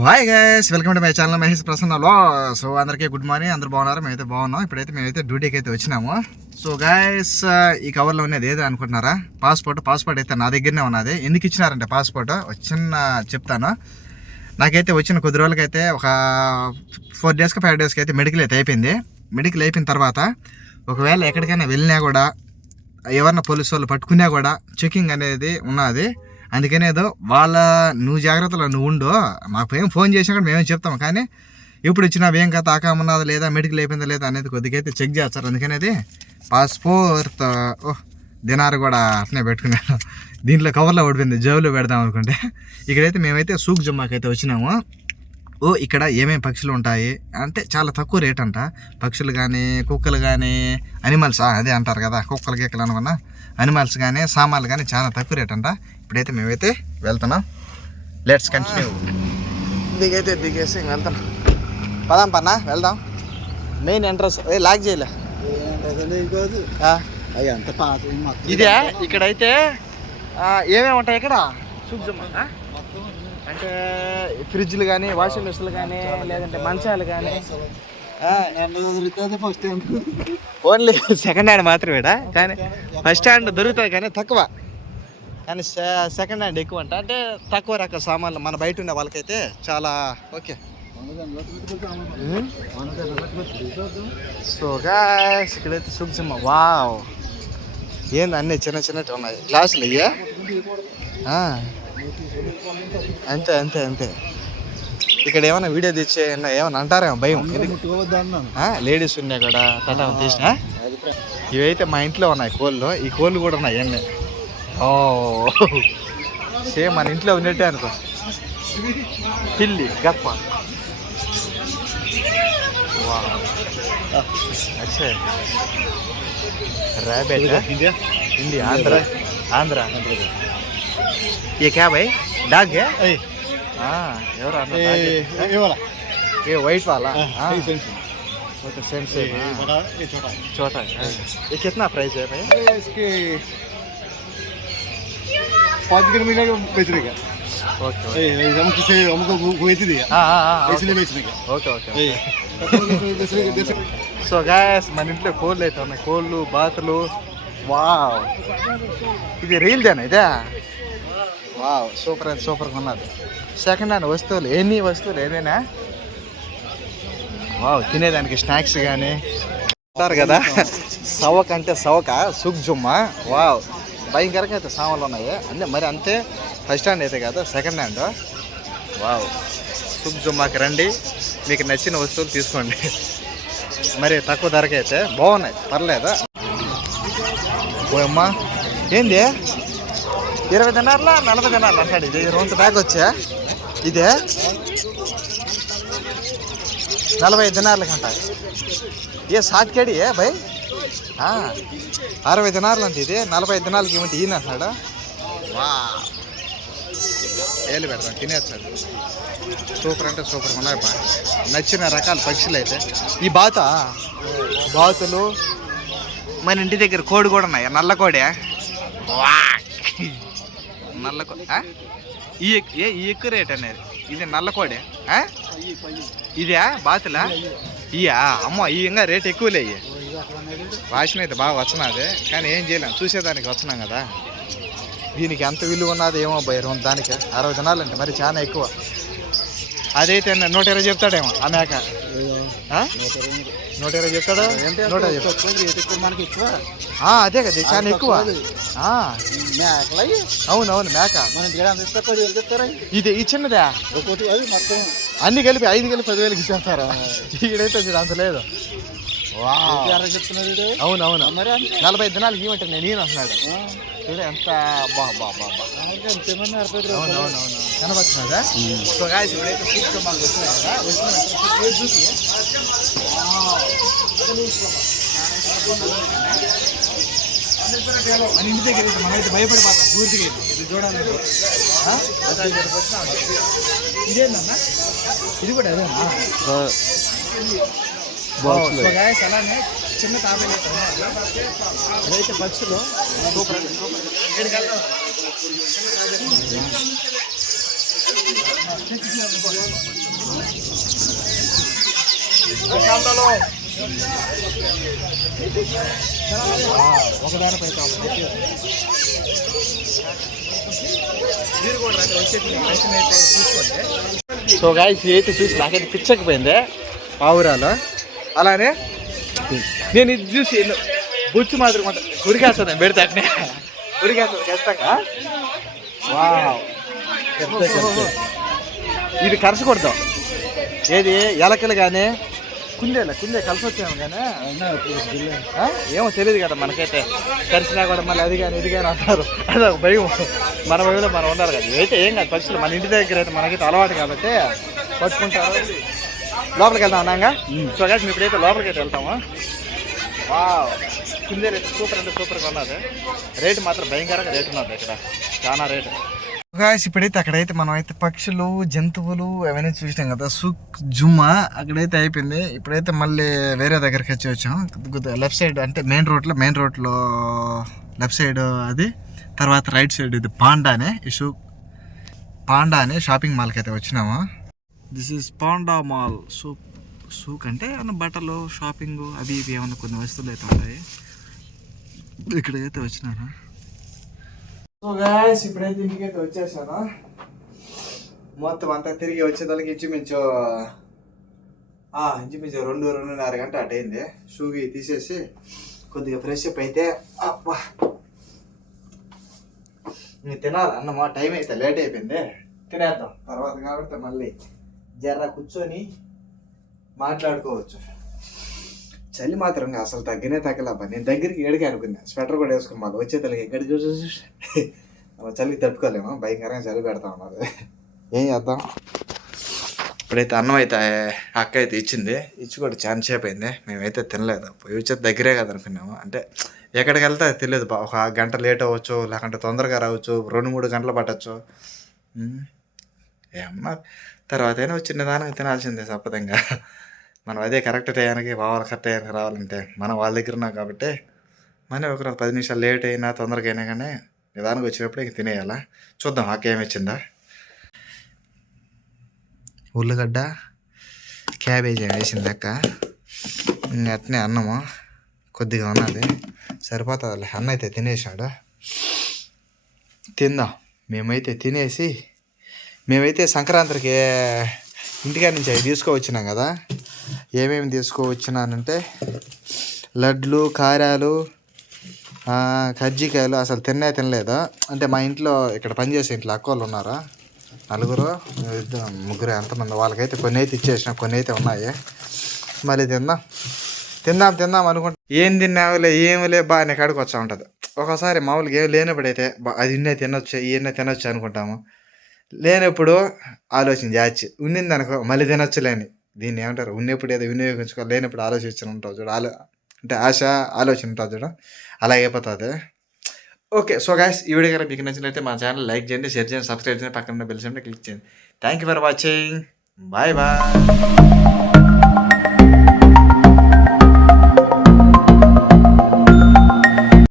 Hi guys welcome to my channel Mahesh ప్రసన్నలో so అందరికీ good morning అందరు బాగున్నారు? మేమైతే బాగున్నాం. ఇప్పుడైతే మేమైతే డ్యూటీకి అయితే వచ్చినాము. సో గైస్ ఈ కవర్లో ఉన్నది ఏదో అనుకుంటున్నారా? పాస్పోర్ట్ పాస్పోర్ట్ అయితే నా దగ్గరనే ఉన్నది. ఎందుకు ఇచ్చినారంటే పాస్పోర్ట్ చిన్న చెప్తాను. నాకైతే వచ్చిన కొద్ది రోజులకైతే ఒక ఫోర్ డేస్కి ఫైవ్ డేస్కి అయితే మెడికల్ అయితే అయిపోయింది. మెడికల్ అయిపోయిన తర్వాత ఒకవేళ ఎక్కడికైనా వెళ్ళినా కూడా ఎవరైనా పోలీసు వాళ్ళు పట్టుకున్నా కూడా చెకింగ్ అనేది ఉన్నది. అందుకనే ఏదో వాళ్ళ నువ్వు జాగ్రత్తలో నువ్వు ఉండు. మాకు ఏం ఫోన్ చేసినా కూడా మేమేం చెప్తాం. కానీ ఎప్పుడు వచ్చినా ఏం కథ ఆకామన్నదా లేదా మెడికల్ అయిపోయిందా లేదా అనేది కొద్దిగా అయితే చెక్ చేస్తారు. అందుకనేది పాస్పోర్ట్ ఓ దినారు కూడా అట్నే పెట్టుకున్నాను దీంట్లో కవర్లో పడిపోయింది. జేబులో పెడదాం అనుకుంటే. ఇక్కడైతే మేమైతే సూక్ జమ్మాకి అయితే వచ్చినాము. ఓ ఇక్కడ ఏమేమి పక్షులు ఉంటాయి? అంటే చాలా తక్కువ రేట్ అంట. పక్షులు కానీ కుక్కలు కానీ అనిమల్స్ అదే అంటారు కదా కుక్కలు గిక్కలు అనుకున్నా అనిమల్స్ కానీ సామాన్లు కానీ చాలా తక్కువ రేట్ అంట. ఇప్పుడైతే మేమైతే వెళ్తున్నాం. లెట్స్ కంటిన్యూ దిగైతే దిగేసి వెళ్తున్నాం. పదాం పన్నా వెళ్దాం. మెయిన్ ఎంట్రన్స్ ఏ లాక్ చేయలే. ఇదే ఇక్కడైతే ఆ, ఏమేమి ఉంటాయి ఇక్కడ? ఆ? అంటే ఫ్రిడ్జ్లు కానీ వాషింగ్ మిషన్లు కానీ లేదంటే మంచాలు కానీ. ఫస్ట్ ఓన్లీ సెకండ్ హ్యాండ్ మాత్రమేడా కానీ ఫస్ట్ హ్యాండ్ దొరుకుతుంది కానీ తక్కువ. కానీ సెకండ్ హ్యాండ్ ఎక్కువ అంట. అంటే తక్కువ రకాల సామాన్లు మన బయట ఉన్న వాళ్ళకైతే చాలా ఓకే. సో గాయస్ ఇక్కడైతే సుఖసిమ్మ వావ్. ఏంది అన్నీ చిన్న చిన్నవి ఉన్నాయి. గ్లాసులు అయ్యా ఆ. అంతే అంతే అంతే. ఇక్కడ ఏమైనా వీడియో తెచ్చే ఏమైనా అంటారేమో భయం. లేడీస్ ఉన్నాయి అక్కడ తట తీసిన. ఇవైతే మా ఇంట్లో ఉన్నాయి కోళ్ళు. ఈ కోళ్ళు కూడా ఉన్నాయి ఎన్ని ఓ. సేమ్ మన ఇంట్లో ఉన్నట్టే అనుకో. పిల్లి గప్ప. అచ్చే. ఇండియా ఆంధ్ర. ఆంధ్ర. ఆంధ్రప్రదేశ్ ये क्या भाई डॉग है ఏయ్, हाँ ఎవరు అన్న ఏ- dog ఏ- है? ఇవ్వాలా? ये वाइट वाला ఆ, हाँ ఈ సెన్స్. वो तो सेम ఏ- सेम ఏ हाँ। బడా, ఏ చోటా. छोटा है हाँ। ये कितना प्राइस है भाई ए, इसके पाँच किलो मिलेगा बेचने का ओके ए, ए, हम किसी हमको वो- वो ही दिया हाँ हाँ हाँ इसलिए बेचने का ఓకే ఓకే ए, दूसरे के- दूसरे సో గాయస్ మన ఇంట్లో కోళ్ళు అయితే ఉన్నాయి కోళ్ళు బాతులు వావ్ ఇది రీల్దేనా ఇదే? వావ్ సూపర్ అండ్ సూపర్గా ఉన్నది సెకండ్ హ్యాండ్ వస్తువులు ఎన్ని వస్తువులు ఏదైనా వావ్ తినేదానికి స్నాక్స్ కానీ అంటారు కదా? సవక అంటే సవక సుగ్ జుమ్మా. వావ్ భయంకరంగా అయితే సామాన్లు ఉన్నాయి. అంటే మరి అంతే ఫస్ట్ హ్యాండ్ అయితే కదా సెకండ్ హ్యాండ్ వావ్ సుగ్జుమ్మాకి రండి. మీకు నచ్చిన వస్తువులు తీసుకోండి. మరి తక్కువ ధరకైతే బాగున్నాయి పర్లేదు? పోయమ్మా ఏంది? ఇరవై దినార్లా నలభై దినార్లు అంటాడు ఇది. రొంత బ్యాగ్ వచ్చా? ఇదే? నలభై ఐదు దినార్లకి అంట. ఏ సాట్ ఏ భయ్ అరవై దినార్లు అంటే ఇది. నలభై ఐదు దినాలకి ఏమంటే ఈయన అంటున్నాడు? వా. ఏళ్ళు పెడతాం తినేస్తాడు. సూపర్ అంటే సూపర్ ఉన్నాయి బా. నచ్చిన రకాల పక్షులు అయితే ఈ బాత? బాతులు మన ఇంటి దగ్గర కోడి కూడా ఉన్నాయి? నల్ల కోడి! నల్ల కో? ఈ ఏ ఈ ఎక్కువ రేట్ అనేది. ఇది నల్ల కోడి? ఇదే? బాతులా? ఇయా అమ్మో ఈ ఇంకా రేట్ ఎక్కువలే వాసన అయితే బాగా వచ్చినది కానీ ఏం చేయలేం. చూసేదానికి వచ్చినాం కదా. దీనికి ఎంత విలువ ఉన్నది ఏమో భయం దానికి. అరవై దినాలు అంటే మరి చాలా ఎక్కువ. అదైతే నూట ఇరవై చెప్తాడేమో ఆ? నూట ఇరవై చెప్తాడు నూట ఇరవై. మనకి ఎక్కువ. అదే కదా చాలా ఎక్కువ. ఆ, మేకలవి అవును అవును మేక. ఇది ఈ చిన్నదే? అన్ని కలిపి ఐదు కలిపి పదివేలకి ఇచ్చేస్తారా? ఈడైతే చూడు అంత లేదు. వా అరవై చెప్తున్నారు వీడు. అవును అవును మరి అంతే. నలభై ఐదు దినాలకి ఇవ్వంటే నేను ఈయన అంటున్నాడు చూడు ఎంత బా బా బా బా. మనకి అంతేమన్నా అరవై ఐదు అవును రూపాయలు. అవును అవును కనబడుతున్నదా సో గాయస్ ఇప్పుడైతే సూప్ మాకు వచ్చినాయి కదా? వచ్చిన వెంటనే ప్లేస్ చూసి మన ఇంటి దగ్గర మనమైతే భయపడిపోతాం పూర్తిగా ఇది వచ్చినాం. ఇదేందన్నా? ఇది కూడా అదేనా అలానే చిన్న ఉన్నాయి. ఇదైతే పక్షులు. సూపర్ ఇక్కడికి వెళ్దాం. సో గాయస్ అయితే చూసి నాకైతే పిచ్చకపోయింది. పావురాలు? అలానే? నేను ఇది చూసి బుచ్చి మాదిరి కొంత ఉరికేస్తుంది పెడితే అట్నే. ఖచ్చితంగా. వావ్. పెద్ద కరుసు. ఇది కరసకూడదు ఏది? ఎలకలు కానీ? కుందేలే కుందే కలిసి వచ్చాము కానీ? ఏమో తెలియదు కదా మనకైతే. కలిసినా కూడా మళ్ళీ అది కానీ ఇది కానీ అంటారు. అది ఒక భయం. మన భయంలో మనం ఉండాలి కదా. అయితే ఏం కాదు పక్షులు మన ఇంటి దగ్గర అయితే మనకైతే అలవాటు కాబట్టి పట్టుకుంటారు. లోపలికి వెళ్తాం అన్నాగా? సో కానీ ఇప్పుడైతే లోపలికి అయితే వెళ్తాము. వావ్. కుందేలు అయితే సూపర్ అంటే సూపర్గా ఉన్నది. రేటు మాత్రం భయంకరంగా రేటు ఉన్నది ఇక్కడ. చాలా రేటు. గాయస్ ఇప్పుడైతే అక్కడైతే మనం అయితే పక్షులు జంతువులు అవన్నీ చూసినాం కదా. సుక్ జుమ్మా అక్కడైతే అయిపోయింది. ఇప్పుడైతే మళ్ళీ వేరే దగ్గరికి వచ్చి వచ్చాం. లెఫ్ట్ సైడ్ అంటే మెయిన్ రోడ్లో మెయిన్ రోడ్లో లెఫ్ట్ సైడ్ అది తర్వాత రైట్ సైడ్ ఇది పాండా అనే పాండా అనే షాపింగ్ మాల్కి అయితే వచ్చినాము. This is panda mall. Soup సూక్ అంటే ఏమైనా బట్టలు షాపింగ్ అవి ఇవి ఏమైనా కొన్ని వస్తువులు అయితే ఉంటాయి. ఇక్కడికైతే వచ్చినాను సో గాయస్ ఇప్పుడైతే ఇంటికైతే వచ్చేసాను. మొత్తం అంతా తిరిగి వచ్చేదానికి ఇంచుమించు ఇంచుమించు రెండు రెండున్నర గంట అటు అయింది. షూకి తీసేసి కొద్దిగా ఫ్రెష్ అప్ అయితే అబ్బా! ఇంక తినాలి అన్నమా? టైం అయితే లేట్ అయిపోయింది. తినేద్దాం. తర్వాత కాబట్టి మళ్ళీ జర్ర కూర్చొని మాట్లాడుకోవచ్చు. చలి మాత్రం అసలు తగ్గనే తగ్గలబ్బా నేను దగ్గరికి ఏడికి అనుకున్నా. స్వెటర్ కూడా వేసుకున్నాను వచ్చే తలకి ఎక్కడికి చూసి మనం చలికి తట్టుకోలేము? భయంకరంగా చలి పెడతా మాది ఏం చేద్దాం? ఇప్పుడైతే అన్నం అయితే అక్క అయితే ఇచ్చింది. ఇచ్చి కూడా ఛాన్స్ అయిపోయింది మేమైతే తినలేదు. పోయి వచ్చేది దగ్గరే కదా అనుకున్నాము. అంటే ఎక్కడికి వెళ్తే తెలియదు బా. ఒక గంట లేట్ అవ్వచ్చు లేకుంటే తొందరగా రావచ్చు రెండు మూడు గంటలు పట్టచ్చు. ఏమన్నా తర్వాత అయినా వచ్చి నిదానంగా తినాల్సిందే తప్పదంగా మనం అదే కరెక్ట్ టైంకి రావాలి కరెక్ట్ టైంకి రావాలంటే మనం వాళ్ళ దగ్గర ఉన్నాం కాబట్టి మనం ఒక పది నిమిషాలు లేట్ అయినా తొందరగా అయినా కానీ నిదానికి వచ్చినప్పుడు ఇంక తినేయాలా? చూద్దాం ఆకేమిచ్చిందా ఉల్లిగడ్డ క్యాబేజీ వేసింది లెక్క. అట్నే అన్నము. కొద్దిగా ఉన్నది సరిపోతుంది అన్న అయితే తినేసాడు తిందాం. మేమైతే తినేసి మేమైతే సంక్రాంతికి ఇంటికాడ నుంచి అవి తీసుకువచ్చినాం కదా? ఏమేమి తీసుకువచ్చినానంటే లడ్లు కారాలు కజ్జికాయలు అసలు తిన్నే తినలేదు? అంటే మా ఇంట్లో ఇక్కడ పనిచేసే ఇంట్లో అక్కోవాళ్ళు ఉన్నారా? నలుగురు ఇద్దరు ముగ్గురు ఎంతమంది? వాళ్ళకైతే కొన్ని అయితే ఇచ్చేసిన కొన్ని అయితే ఉన్నాయి. మళ్ళీ తిందాం. తిందాం తిందాం అనుకుంటా. ఏం తిన్నావులే ఏమిలే బా అని కాడికి వచ్చా ఉంటుంది. ఒకసారి మామూలుగా ఏం లేనప్పుడైతే బా అది ఇన్నే తినొచ్చు ఇన్నే తినొచ్చు అనుకుంటాము. లేనప్పుడు ఆలోచన చేయొచ్చు ఉన్నింది అనుకో మళ్ళీ తినొచ్చులేని దీన్ని ఏమంటారు? ఉన్నప్పుడు ఏదో వినియోగించుకో లేనప్పుడు ఆలోచించడం ఉంటావు చూడు. ఆలో అంటే ఆశ ఆలోచన ఉంటుంది చూడ. అలా అయిపోతుంది. ఓకే. సో గాయస్ ఈ వీడియో కనుక మీకు నచ్చినట్లయితే మా ఛానల్ లైక్ చేయండి షేర్ చేయండి సబ్స్క్రైబ్ చేయండి పక్కన బెల్ చేయండి క్లిక్ చేయండి. Thank you for watching bye bye